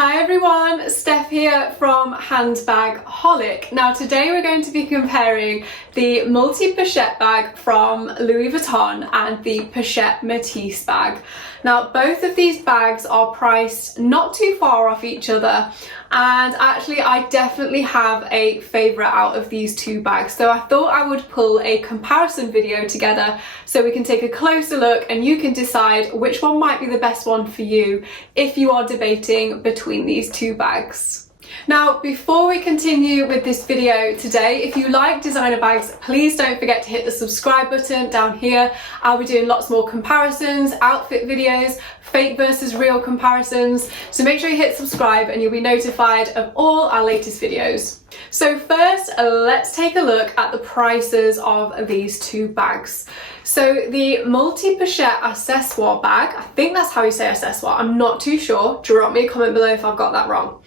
Hi everyone, Steph here from Handbagaholic. Now today we're going to be comparing the multi-pochette bag from Louis Vuitton and the Pochette Metis bag. Now both of these bags are priced not too far off each other, and actually I definitely have a favourite out of these two bags, so I thought I would pull a comparison video together so we can take a closer look and you can decide which one might be the best one for you if you are debating between these two bags. Now, before we continue with this video today, if you like designer bags, please don't forget to hit the subscribe button down here. I'll be doing lots more comparisons, outfit videos, fake versus real comparisons. So make sure you hit subscribe and you'll be notified of all our latest videos. So first, let's take a look at the prices of these two bags. So the multi-pochette accessoire bag, I think that's how you say accessoire, I'm not too sure. Drop me a comment below if I've got that wrong.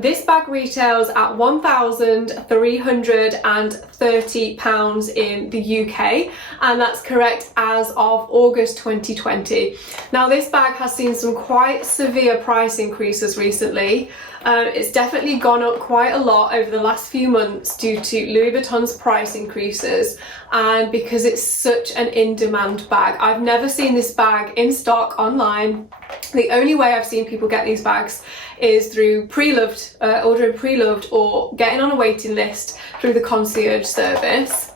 This bag retails at £1,330 in the UK, and that's correct as of August 2020. Now this bag has seen some quite severe price increases recently. It's definitely gone up quite a lot over the last few months due to Louis Vuitton's price increases and because it's such an in-demand bag. I've never seen this bag in stock online. The only way I've seen people get these bags is through pre-loved, ordering pre-loved or getting on a waiting list through the concierge service.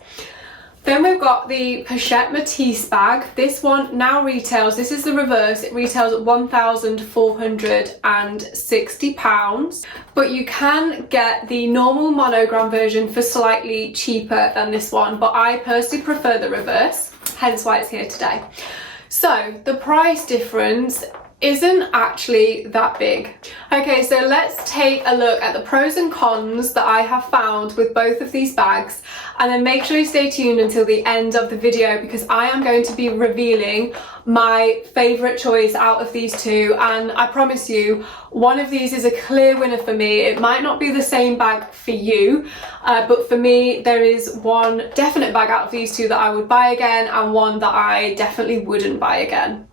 Then we've got the Pochette Metis bag. This one now retails, this is the reverse, it retails at £1,460, but you can get the normal monogram version for slightly cheaper than this one, but I personally prefer the reverse, hence why it's here today. So the price difference isn't actually that big. Okay, so let's take a look at the pros and cons that I have found with both of these bags, and then make sure you stay tuned until the end of the video because I am going to be revealing my favourite choice out of these two, and I promise you one of these is a clear winner for me. It might not be the same bag for you, but for me there is one definite bag out of these two that I would buy again and one that I definitely wouldn't buy again.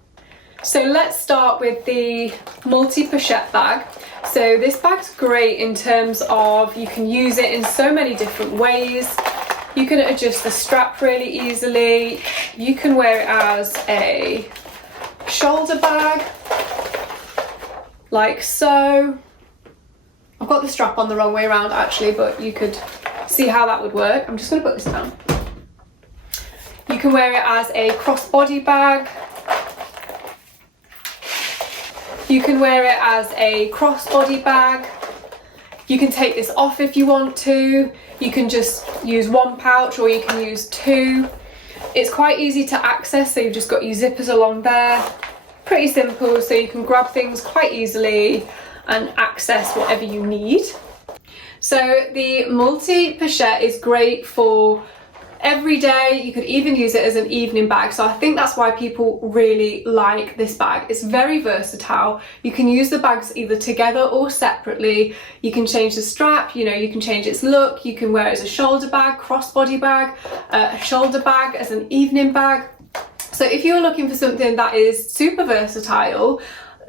So let's start with the multi-pochette bag. So this bag's great in terms of you can use it in so many different ways. You can adjust the strap really easily. You can wear it as a shoulder bag, like so. I've got the strap on the wrong way around actually, but you could see how that would work. I'm just going to put this down. You can wear it as a crossbody bag. You can wear it as a crossbody bag. You can take this off if you want to. You can just use one pouch or you can use two. It's quite easy to access, so you've just got your zippers along there. Pretty simple, so you can grab things quite easily and access whatever you need. So the multi-pochette is great for every day. You could even use it as an evening bag, so I think that's why people really like this bag. It's very versatile. You can use the bags either together or separately. You can change the strap, you know, you can change its look. You can wear it as a shoulder bag, crossbody bag, a shoulder bag as an evening bag. So if you're looking for something that is super versatile,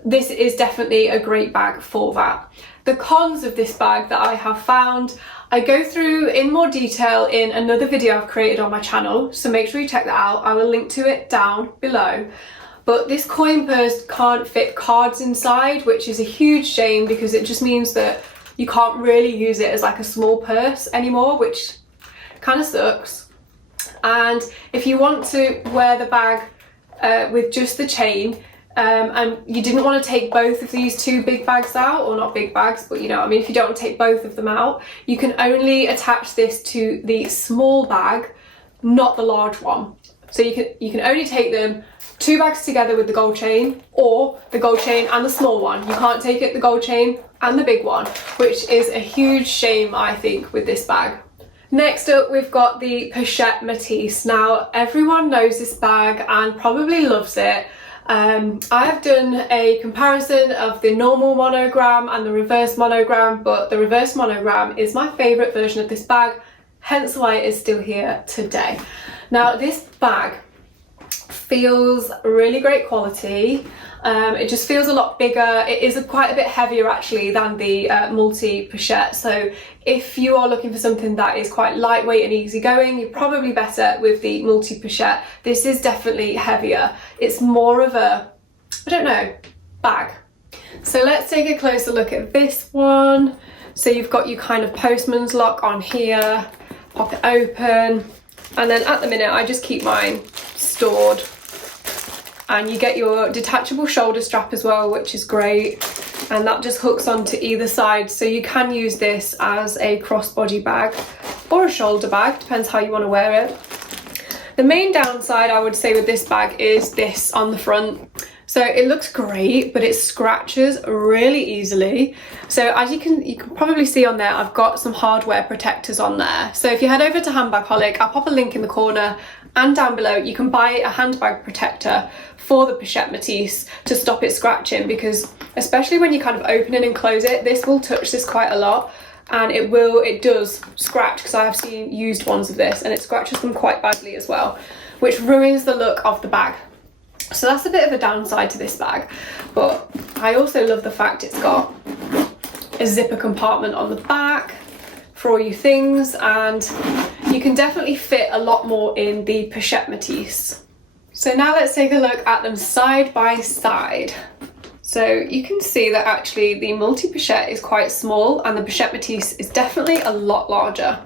this is definitely a great bag for that. The cons of this bag that I have found, I go through in more detail in another video I've created on my channel, so make sure you check that out. I will link to it down below. But this coin purse can't fit cards inside, which is a huge shame because it just means that you can't really use it as like a small purse anymore, which kind of sucks. And if you want to wear the bag with just the chain, and you didn't want to take both of these two big bags out, or not big bags, but you know what I mean, if you don't want to take both of them out, you can only attach this to the small bag, not the large one. So you can only take them two bags together with the gold chain, or the gold chain and the small one. You can't take it the gold chain and the big one, which is a huge shame I think with this bag. Next up we've got the Pochette Metis. Now everyone knows this bag and probably loves it. I've done a comparison of the normal monogram and the reverse monogram, but the reverse monogram is my favourite version of this bag, hence why it is still here today. Now this bag feels really great quality. It just feels a lot bigger. It is quite a bit heavier actually than the multi-pochette, so if you are looking for something that is quite lightweight and easygoing, you're probably better with the multi-pochette. This is definitely heavier. It's more of a, I don't know, bag. So let's take a closer look at this one. So you've got your kind of postman's lock on here, pop it open, and then at the minute I just keep mine stored. And you get your detachable shoulder strap as well, which is great, and that just hooks onto either side, so you can use this as a crossbody bag or a shoulder bag, depends how you want to wear it. The main downside I would say with this bag is this on the front. So it looks great, but it scratches really easily. So as you can probably see on there, I've got some hardware protectors on there. So if you head over to Handbagholic, I'll pop a link in the corner and down below, you can buy a handbag protector for the Pochette Metis to stop it scratching, because especially when you kind of open it and close it, this will touch this quite a lot, and it does scratch, because I have seen used ones of this and it scratches them quite badly as well, which ruins the look of the bag. So that's a bit of a downside to this bag, but I also love the fact it's got a zipper compartment on the back for all your things, and you can definitely fit a lot more in the Pochette Metis. So now let's take a look at them side by side. So you can see that actually the multi-pochette is quite small and the Pochette Metis is definitely a lot larger.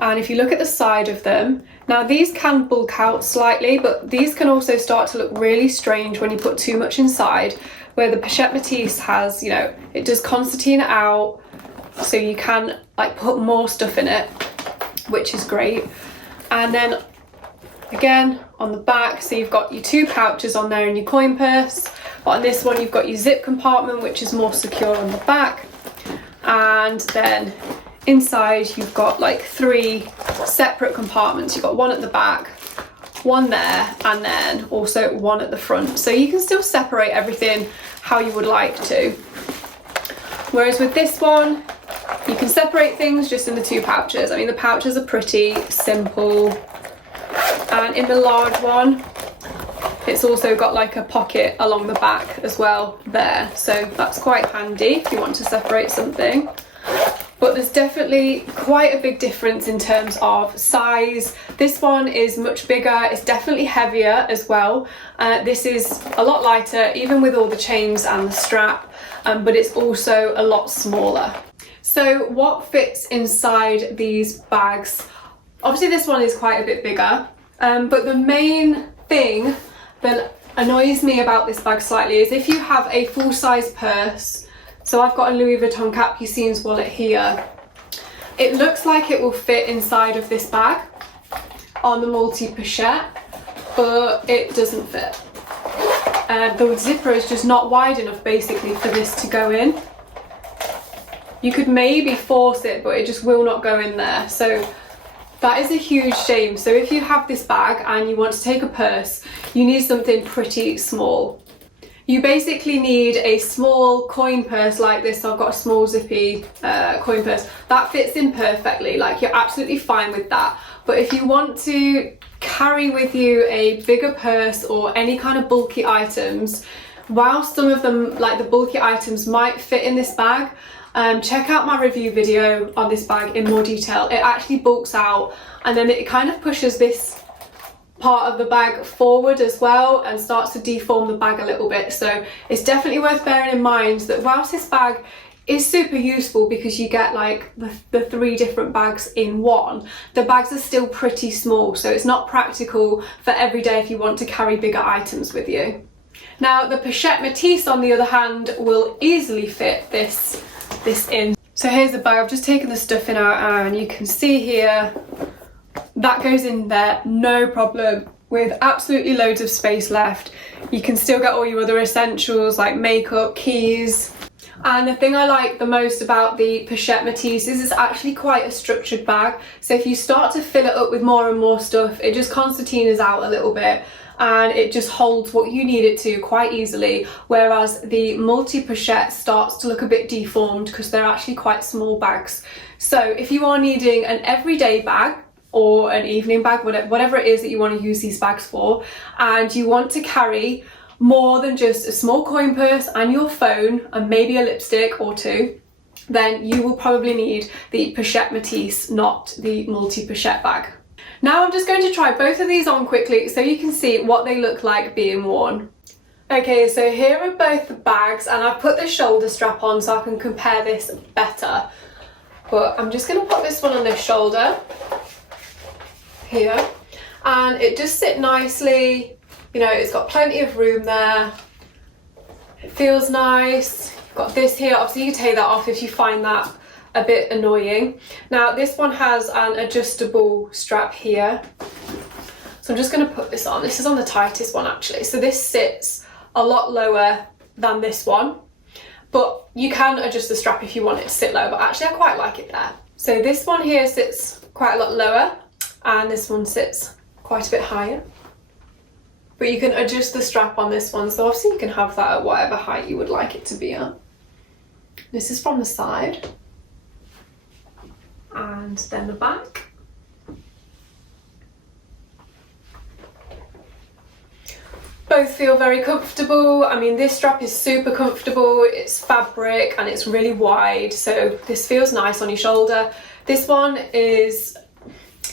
And if you look at the side of them, now these can bulk out slightly, but these can also start to look really strange when you put too much inside, where the Pochette Metis has, you know, it does concertina out, so you can like put more stuff in it, which is great. And then again on the back, so you've got your two pouches on there and your coin purse, but on this one you've got your zip compartment, which is more secure on the back, and then inside you've got like three separate compartments. You've got one at the back, one there, and then also one at the front, so you can still separate everything how you would like to. Whereas with this one, you can separate things just in the two pouches. I mean, the pouches are pretty simple, and in the large one it's also got like a pocket along the back as well there, so that's quite handy if you want to separate something. But there's definitely quite a big difference in terms of size. This one is much bigger, it's definitely heavier as well. This is a lot lighter, even with all the chains and the strap, but it's also a lot smaller. So what fits inside these bags? Obviously this one is quite a bit bigger, but the main thing that annoys me about this bag slightly is if you have a full-size purse. So I've got a Louis Vuitton Capucine's wallet here. It looks like it will fit inside of this bag on the multi-pochette, but it doesn't fit. The zipper is just not wide enough basically for this to go in. You could maybe force it, but it just will not go in there. So that is a huge shame. So if you have this bag and you want to take a purse, you need something pretty small. You basically need a small coin purse like this. So I've got a small zippy coin purse. That fits in perfectly, like you're absolutely fine with that. But if you want to carry with you a bigger purse or any kind of bulky items, while some of them, like the bulky items, might fit in this bag, check out my review video on this bag in more detail. It actually bulks out, and then it kind of pushes this part of the bag forward as well and starts to deform the bag a little bit. So it's definitely worth bearing in mind that whilst this bag is super useful because you get like the three different bags in one, the bags are still pretty small, so it's not practical for every day if you want to carry bigger items with you. Now the Pochette Metis on the other hand will easily fit this in. So here's the bag. I've just taken the stuffing out and you can see here that goes in there no problem, with absolutely loads of space left. You can still get all your other essentials like makeup, keys. And the thing I like the most about the Pochette Metis is it's actually quite a structured bag. So if you start to fill it up with more and more stuff, it just concertinas out a little bit and it just holds what you need it to quite easily. Whereas the multi-pochette starts to look a bit deformed because they're actually quite small bags. So if you are needing an everyday bag or an evening bag, whatever it is that you want to use these bags for, and you want to carry more than just a small coin purse and your phone and maybe a lipstick or two, then you will probably need the Pochette Metis, not the multi-pochette bag. Now I'm just going to try both of these on quickly so you can see what they look like being worn. Okay, so here are both the bags, and I've put the shoulder strap on so I can compare this better. But I'm just going to put this one on this shoulder here, and it just sits nicely. You know, it's got plenty of room there. It feels nice. You've got this here. Obviously you can take that off if you find that a bit annoying. Now this one has an adjustable strap here. So I'm just going to put this on. This is on the tightest one actually. So this sits a lot lower than this one, but you can adjust the strap if you want it to sit low, but actually I quite like it there. So this one here sits quite a lot lower, and this one sits quite a bit higher. But you can adjust the strap on this one, so obviously you can have that at whatever height you would like it to be at. This is from the side. And then the back. Both feel very comfortable. I mean, this strap is super comfortable. It's fabric and it's really wide, so this feels nice on your shoulder. This one is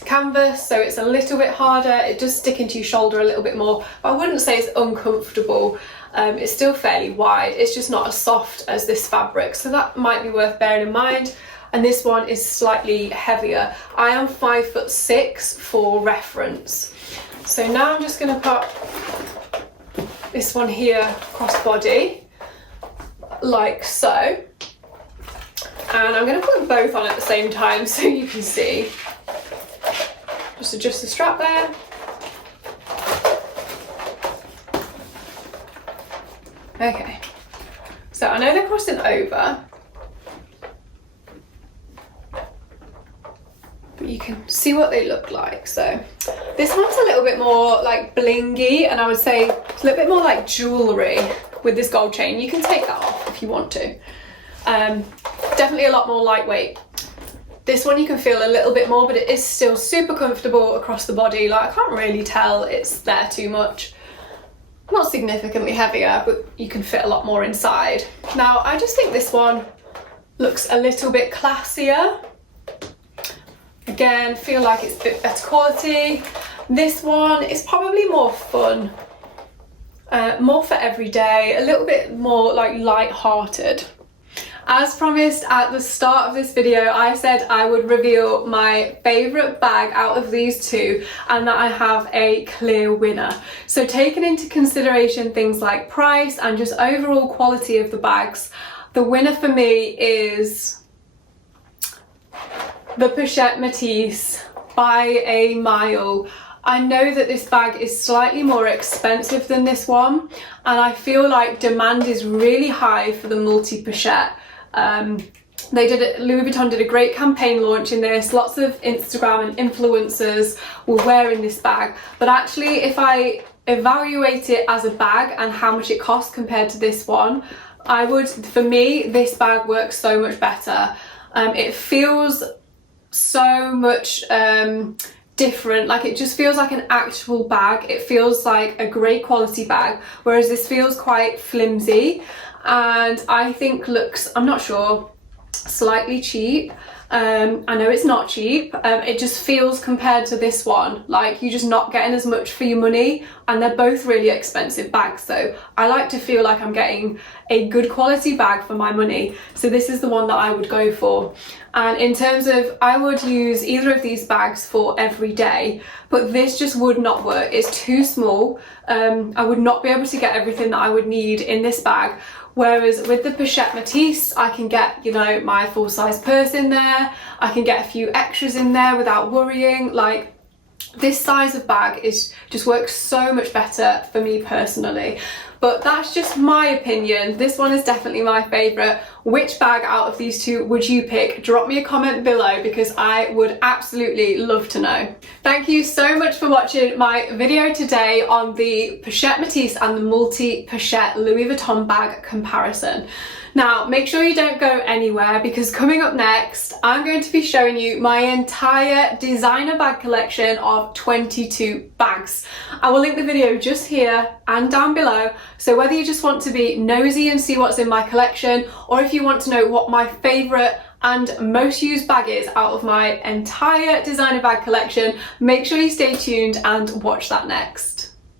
canvas, so it's a little bit harder. It does stick into your shoulder a little bit more, but I wouldn't say it's uncomfortable. It's still fairly wide. It's just not as soft as this fabric, so that might be worth bearing in mind. And this one is slightly heavier. I am 5'6" for reference. So now I'm just going to put this one here crossbody, like so. And I'm going to put them both on at the same time so you can see. Just adjust the strap there. Okay, so I know they're crossing over, but you can see what they look like. So this one's a little bit more like blingy, and I would say it's a little bit more like jewellery with this gold chain. You can take that off if you want to. Definitely a lot more lightweight. This one you can feel a little bit more, but it is still super comfortable across the body. Like, I can't really tell it's there too much. Not significantly heavier, but you can fit a lot more inside. Now, I just think this one looks a little bit classier. Again, feel like it's a bit better quality. This one is probably more fun, more for every day, a little bit more like light-hearted. As promised at the start of this video, I said I would reveal my favourite bag out of these two, and that I have a clear winner. So taking into consideration things like price and just overall quality of the bags, the winner for me is the Pochette Metis by a mile. I know that this bag is slightly more expensive than this one, and I feel like demand is really high for the multi-pochette. Louis Vuitton did a great campaign launching this. Lots of Instagram and influencers were wearing this bag, but actually if I evaluate it as a bag and how much it costs compared to this one, for me, this bag works so much better. It feels so much different, like it just feels like an actual bag. It feels like a great quality bag, whereas this feels quite flimsy and I think looks, I'm not sure, slightly cheap. I know it's not cheap. It just feels, compared to this one, like you're just not getting as much for your money, and they're both really expensive bags, so I like to feel like I'm getting a good quality bag for my money, so this is the one that I would go for. And in terms of, I would use either of these bags for every day, but this just would not work. It's too small. I would not be able to get everything that I would need in this bag. Whereas with the Pochette Metis, I can get, you know, my full-size purse in there. I can get a few extras in there without worrying. Like, this size of bag just works so much better for me personally. But that's just my opinion. This one is definitely my favourite. Which bag out of these two would you pick? Drop me a comment below because I would absolutely love to know. Thank you so much for watching my video today on the Pochette Metis and the multi-pochette Louis Vuitton bag comparison. Now, make sure you don't go anywhere, because coming up next, I'm going to be showing you my entire designer bag collection of 22 bags. I will link the video just here and down below, so whether you just want to be nosy and see what's in my collection, or if you want to know what my favourite and most used bag is out of my entire designer bag collection, make sure you stay tuned and watch that next.